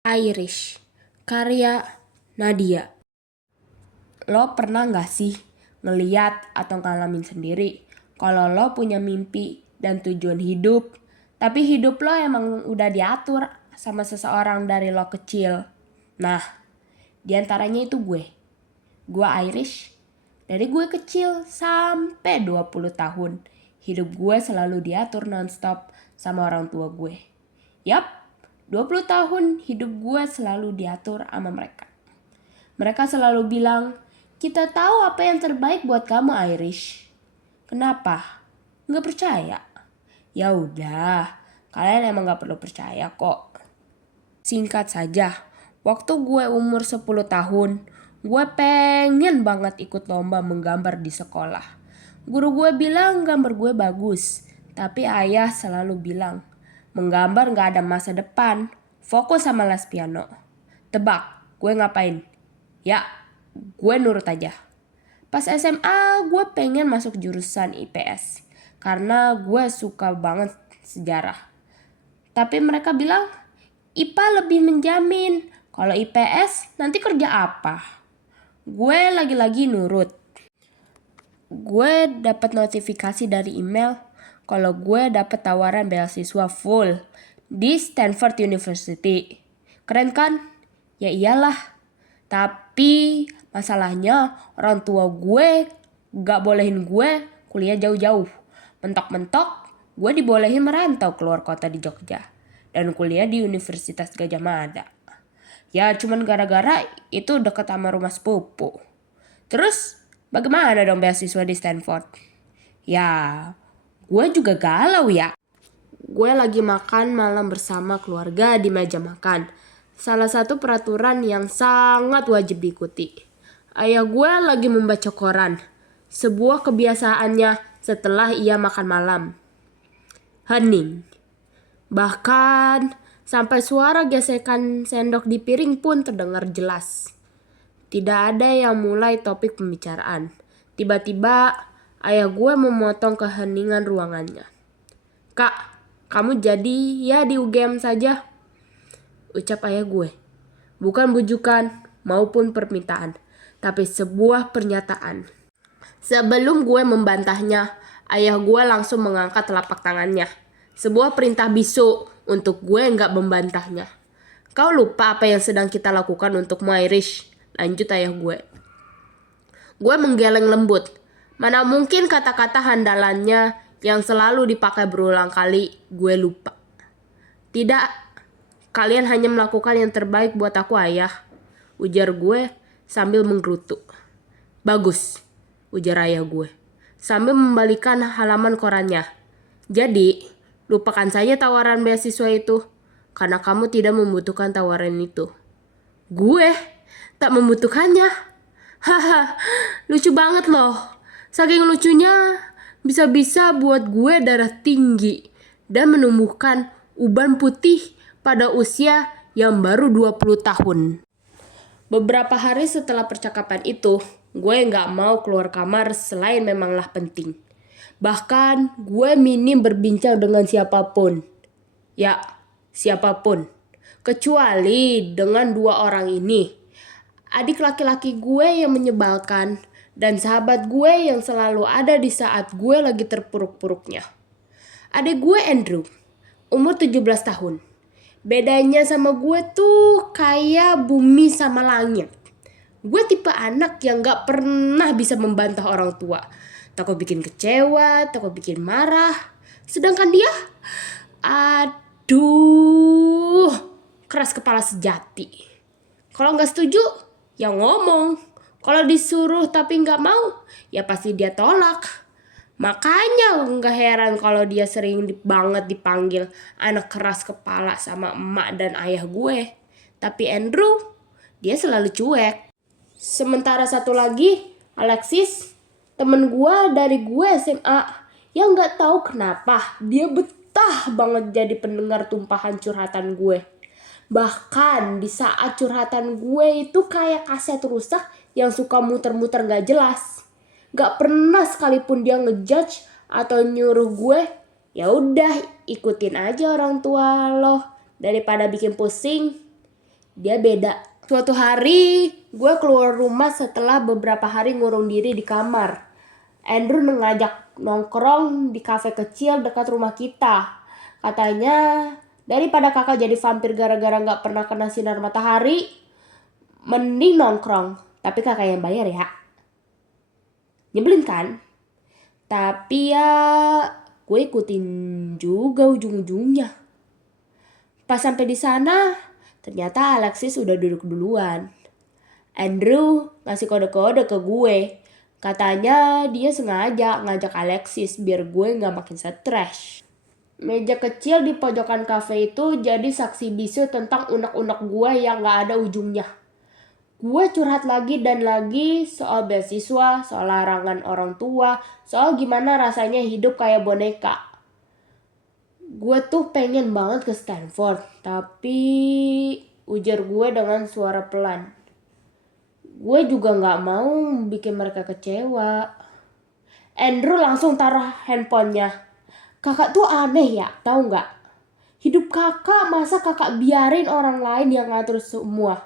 Irish, karya Nadia. Lo pernah gak sih ngeliat atau ngalamin sendiri kalau lo punya mimpi dan tujuan hidup, tapi hidup lo emang udah diatur sama seseorang dari lo kecil? Nah, diantaranya itu gue. Gue Irish. Dari gue kecil sampai 20 tahun, hidup gue selalu diatur nonstop sama orang tua gue. Yap, 20 tahun hidup gue selalu diatur sama mereka. Mereka selalu bilang, kita tahu apa yang terbaik buat kamu Irish. Kenapa? Nggak percaya? Ya udah, kalian emang nggak perlu percaya kok. Singkat saja, waktu gue umur 10 tahun, gue pengen banget ikut lomba menggambar di sekolah. Guru gue bilang gambar gue bagus, tapi ayah selalu bilang, menggambar gak ada masa depan, fokus sama les piano. Tebak, gue ngapain? Ya, gue nurut aja. Pas SMA, gue pengen masuk jurusan IPS, karena gue suka banget sejarah. Tapi mereka bilang, IPA lebih menjamin. Kalau IPS nanti kerja apa? Gue lagi-lagi nurut. Gue dapat notifikasi dari email kalau gue dapat tawaran beasiswa full di Stanford University. Keren kan? Ya iyalah. Tapi masalahnya orang tua gue gak bolehin gue kuliah jauh-jauh. Mentok-mentok gue dibolehin merantau keluar kota di Jogja dan kuliah di Universitas Gadjah Mada. Ya cuman gara-gara itu deket sama rumah sepupu. Terus bagaimana dong beasiswa di Stanford? Ya gue juga galau ya. Gue lagi makan malam bersama keluarga di meja makan. Salah satu peraturan yang sangat wajib diikuti. Ayah gue lagi membaca koran. Sebuah kebiasaannya setelah ia makan malam. Hening. Bahkan sampai suara gesekan sendok di piring pun terdengar jelas. Tidak ada yang mulai topik pembicaraan. Tiba-tiba ayah gue memotong keheningan ruangannya. Kak, kamu jadi ya di UGM saja, ucap ayah gue. Bukan bujukan maupun permintaan, tapi sebuah pernyataan. Sebelum gue membantahnya, ayah gue langsung mengangkat telapak tangannya. Sebuah perintah bisu untuk gue nggak membantahnya. Kau lupa apa yang sedang kita lakukan untukmu Irish, lanjut ayah gue. Gue menggeleng lembut. Mana mungkin kata-kata handalannya yang selalu dipakai berulang kali gue lupa. Tidak, kalian hanya melakukan yang terbaik buat aku ayah, ujar gue sambil menggerutu. Bagus, ujar ayah gue sambil membalikan halaman korannya. Jadi, lupakan saja tawaran beasiswa itu, karena kamu tidak membutuhkan tawaran itu. Gue tak membutuhkannya. Haha, lucu banget loh. Saking lucunya, bisa-bisa buat gue darah tinggi dan menumbuhkan uban putih pada usia yang baru 20 tahun. Beberapa hari setelah percakapan itu, gue gak mau keluar kamar selain memanglah penting. Bahkan gue minim berbincang dengan siapapun. Ya, siapapun. Kecuali dengan dua orang ini. Adik laki-laki gue yang menyebalkan dan sahabat gue yang selalu ada di saat gue lagi terpuruk-puruknya. Adik gue Andrew, umur 17 tahun. Bedanya sama gue tuh kayak bumi sama langit. Gue tipe anak yang gak pernah bisa membantah orang tua. Takut bikin kecewa, takut bikin marah. Sedangkan dia, aduh, keras kepala sejati. Kalau gak setuju, ya ngomong. Kalau disuruh tapi gak mau, ya pasti dia tolak. Makanya gak heran kalau dia sering banget dipanggil anak keras kepala sama emak dan ayah gue. Tapi Andrew, dia selalu cuek. Sementara satu lagi, Alexis, temen gue dari gue SMA, yang gak tahu kenapa dia betah banget jadi pendengar tumpahan curhatan gue. Bahkan di saat curhatan gue itu kayak kaset rusak yang suka muter-muter gak jelas. Gak pernah sekalipun dia ngejudge atau nyuruh gue, ya udah ikutin aja orang tua lo daripada bikin pusing. dia beda. Suatu hari, gue keluar rumah setelah beberapa hari ngurung diri di kamar. Andrew mengajak nongkrong di kafe kecil dekat rumah kita. Katanya, daripada kakak jadi vampir gara-gara gak pernah kena sinar matahari, mending nongkrong. Tapi kakak yang bayar ya. Nyebelin kan? Tapi ya, gue ikutin juga ujung-ujungnya. Pas sampai di sana, ternyata Alexis udah duduk duluan. Andrew ngasih kode-kode ke gue. Katanya dia sengaja ngajak Alexis biar gue gak makin stres. Meja kecil di pojokan kafe itu jadi saksi bisu tentang unek-unek gue yang gak ada ujungnya. Gue curhat lagi dan lagi soal beasiswa, soal larangan orang tua, soal gimana rasanya hidup kayak boneka. Gue tuh pengen banget ke Stanford, tapi ujar gue dengan suara pelan. Gue juga gak mau bikin mereka kecewa. Andrew langsung taruh handphonenya. Kakak tuh aneh ya, tahu gak? Hidup kakak masa kakak biarin orang lain yang ngatur semua.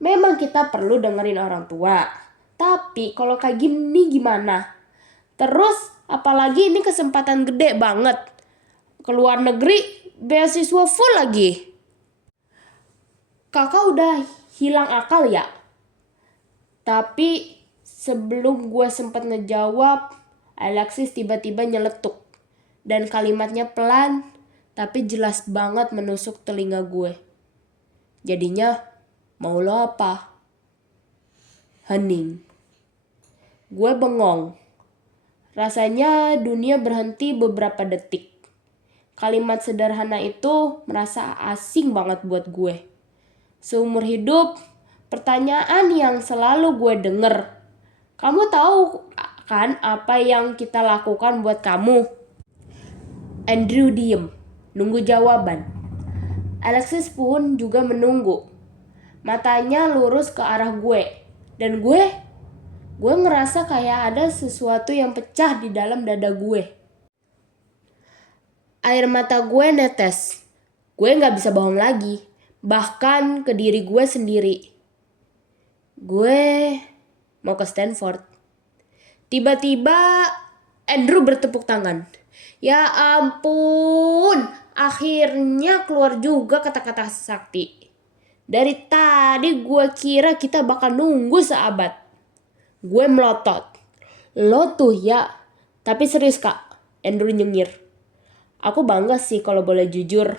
Memang kita perlu dengerin orang tua. Tapi kalau kayak gini gimana? Terus apalagi ini kesempatan gede banget. Keluar negeri, beasiswa full lagi. Kakak udah hilang akal ya? Tapi sebelum gue sempat ngejawab, Alexis tiba-tiba nyeletuk. Dan kalimatnya pelan, tapi jelas banget menusuk telinga gue. Jadinya, mau lo apa? Hening. Gue bengong. Rasanya dunia berhenti beberapa detik. Kalimat sederhana itu merasa asing banget buat gue. Seumur hidup, pertanyaan yang selalu gue denger. Kamu tahu kan apa yang kita lakukan buat kamu? Andrew diem, nunggu jawaban. Alexis pun juga menunggu. Matanya lurus ke arah gue. Dan gue ngerasa kayak ada sesuatu yang pecah di dalam dada gue. Air mata gue netes. Gue gak bisa bohong lagi. Bahkan ke diri gue sendiri. Gue mau ke Stanford. Tiba-tiba Andrew bertepuk tangan. Ya ampun. Akhirnya keluar juga kata-kata sakti. Dari tadi gue kira kita bakal nunggu seabad. Gue melotot. Lo tuh ya. Tapi serius kak. Andrew nyengir. Aku bangga sih kalau boleh jujur.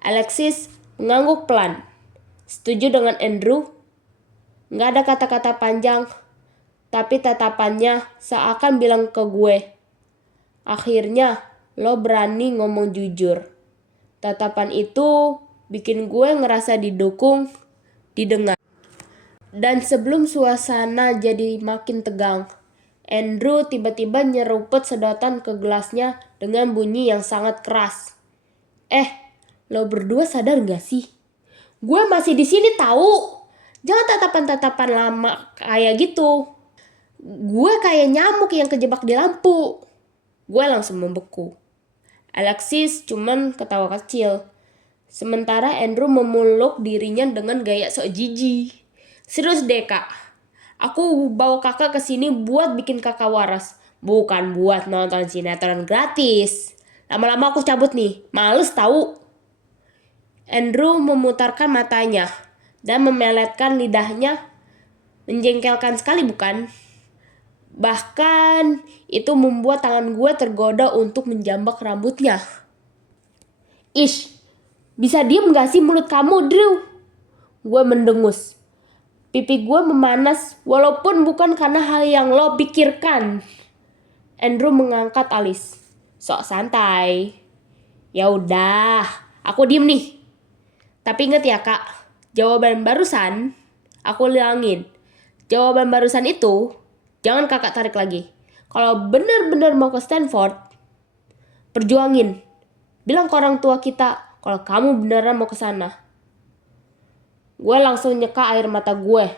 Alexis mengangguk pelan. Setuju dengan Andrew? Gak ada kata-kata panjang. Tapi tatapannya seakan bilang ke gue. Akhirnya lo berani ngomong jujur. Tatapan itu bikin gue ngerasa didukung, didengar. Dan sebelum suasana jadi makin tegang, Andrew tiba-tiba nyeruput sedotan ke gelasnya dengan bunyi yang sangat keras. Lo berdua sadar gak sih? Gue masih di sini tahu. Jangan tatapan-tatapan lama kayak gitu. Gue kayak nyamuk yang kejebak di lampu. Gue langsung membeku. Alexis cuman ketawa kecil. Sementara Andrew memeluk dirinya dengan gaya sok jijik. Serius deh kak. Aku bawa kakak ke sini buat bikin kakak waras. Bukan buat nonton sinetron gratis. Lama-lama aku cabut nih. Males tahu. Andrew memutarkan matanya dan memeletkan lidahnya. Menjengkelkan sekali bukan? Bahkan itu membuat tangan gue tergoda untuk menjambak rambutnya. Ish, bisa diem gak sih mulut kamu, Drew? Gue mendengus. Pipi gue memanas walaupun bukan karena hal yang lo pikirkan. Andrew mengangkat alis. Sok santai. Ya udah, aku diem nih. Tapi inget ya kak, jawaban barusan aku ulangin. Jawaban barusan itu jangan kakak tarik lagi. Kalau benar-benar mau ke Stanford, perjuangin. Bilang ke orang tua kita kalau kamu beneran mau ke sana. Gue langsung nyeka air mata gue.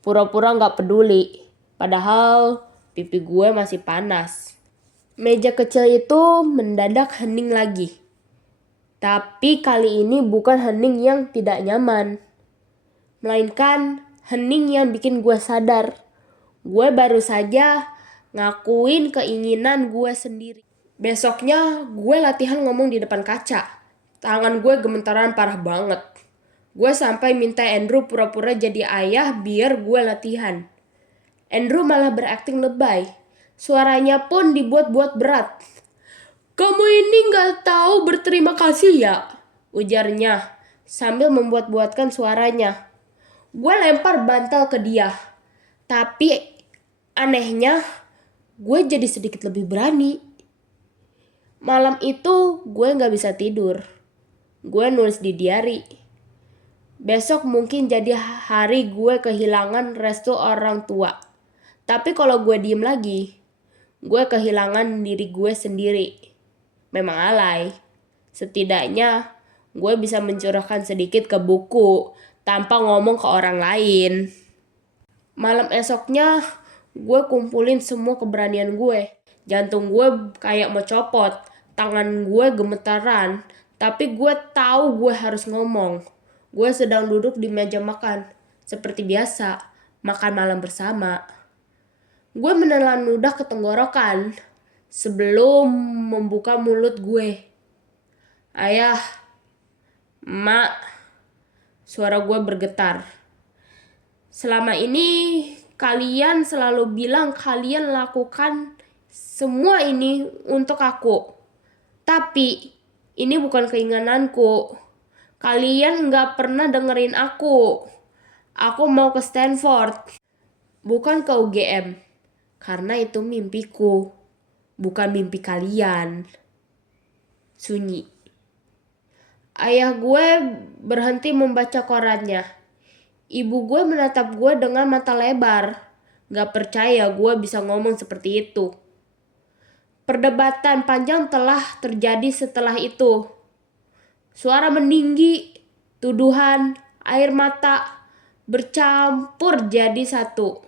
Pura-pura gak peduli. Padahal pipi gue masih panas. Meja kecil itu mendadak hening lagi. Tapi kali ini bukan hening yang tidak nyaman, melainkan hening yang bikin gue sadar. Gue baru saja ngakuin keinginan gue sendiri. Besoknya gue latihan ngomong di depan kaca. Tangan gue gemetaran parah banget. Gue sampai minta Andrew pura-pura jadi ayah biar gue latihan. Andrew malah berakting lebay. Suaranya pun dibuat-buat berat. "Kamu ini gak tahu berterima kasih ya?" ujarnya sambil membuat-buatkan suaranya. Gue lempar bantal ke dia. Tapi anehnya gue jadi sedikit lebih berani. Malam itu gue gak bisa tidur. Gue nulis di diary. Besok mungkin jadi hari gue kehilangan restu orang tua. Tapi kalau gue diem lagi, gue kehilangan diri gue sendiri. Memang alay. Setidaknya gue bisa mencurahkan sedikit ke buku tanpa ngomong ke orang lain. Malam esoknya gue kumpulin semua keberanian gue. Jantung gue kayak mau copot. Tangan gue gemetaran. Tapi gue tahu gue harus ngomong. Gue sedang duduk di meja makan. Seperti biasa, makan malam bersama. Gue menelan ludah ke tenggorokan sebelum membuka mulut gue. "Ayah, Mak," suara gue bergetar. "Selama ini kalian selalu bilang kalian lakukan semua ini untuk aku. Tapi ini bukan keinginanku. Kalian gak pernah dengerin aku. Aku mau ke Stanford, bukan ke UGM. Karena itu mimpiku, bukan mimpi kalian." Sunyi. Ayah gue berhenti membaca korannya. Ibu gue menatap gue dengan mata lebar. Gak percaya gue bisa ngomong seperti itu. Perdebatan panjang telah terjadi setelah itu. Suara meninggi, tuduhan, air mata bercampur jadi satu.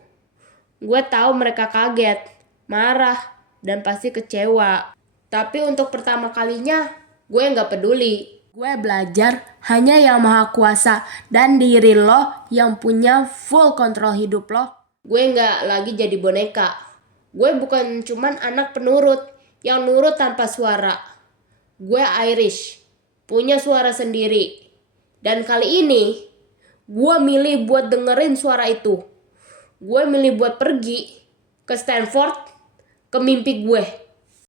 Gue tahu mereka kaget, marah, dan pasti kecewa. Tapi untuk pertama kalinya, gue gak peduli. Gue belajar hanya yang maha kuasa dan diri lo yang punya full kontrol hidup lo. Gue gak lagi jadi boneka. Gue bukan cuman anak penurut yang nurut tanpa suara. Gue Irish, punya suara sendiri. Dan kali ini, gue milih buat dengerin suara itu. Gue milih buat pergi ke Stanford, ke mimpi gue.